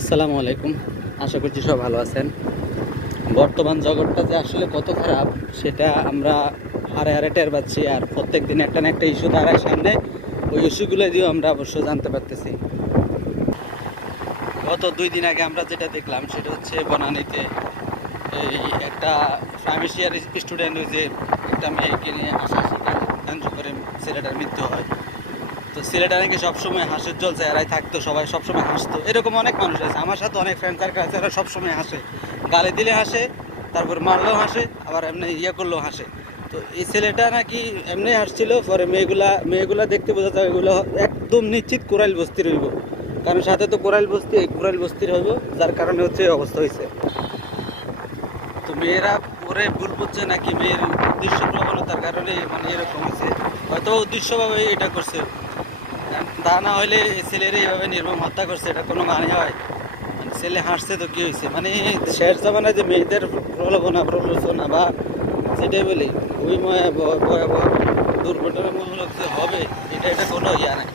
আসসালামু আলাইকুম। আশা করছি সব ভালো আছেন। বর্তমান জগৎটা যে আসলে কত খারাপ সেটা আমরা হারে হারে টের পাচ্ছি, আর প্রত্যেক দিন একটা না একটা ইস্যু দাঁড়ায় সামনে। ওই ইস্যুগুলো দিয়েও আমরা অবশ্য জানতে পারতেছি। গত 2 দিন আগে আমরা যেটা দেখলাম সেটা হচ্ছে বনানীতে এই একটা প্রাইমারি স্টুডেন্ট, ওই যে একটা মেয়েকে নিয়ে হাসাহাসি কাণ্ড করে ছেলেটার মৃত্যু হয়। তো ছেলেটা নাকি সবসময় হাসির জল চেহারায় থাকতো, সবাই সবসময় হাসতো। এরকম অনেক মানুষ আছে, আমার সাথে অনেক ফ্রেন্ড সার্কেল আছে, এরা সবসময় হাসে, গালি দিলে হাসে, তারপর মারলেও হাসে, আবার এমনি ইয়ে করলেও হাসে। তো এই ছেলেটা নাকি এমনি হাসছিল, পরে মেয়েগুলা দেখতে বোঝা যায় এগুলো একদম নিশ্চিত কোরাইল বস্তির হইব, কারণ সাথে তো কোরাইল বস্তি, এই কোরাইল বস্তির হইব, যার কারণে হচ্ছে এই অবস্থা হয়েছে। তো মেয়েরা পরে ভুল বুঝছে নাকি মেয়ের উদ্দেশ্য প্রবণতার কারণে মানে এরকম হয়েছে, হয়তো উদ্দেশ্যভাবে এটা করছে। তা না হলে ছেলের এইভাবে নির্মম হত্যা করছে, এটা কোনো মানে হয়? মানে ছেলে হাসছে তো কি হয়েছে, মানে শেষ জামানায় যে মেয়েদের প্রলোচনা বা সেটাই বলি খুবই ভয়াবহ দুর্ঘটনামূলক যে হবে, এটা কোনো ইয়া নাই।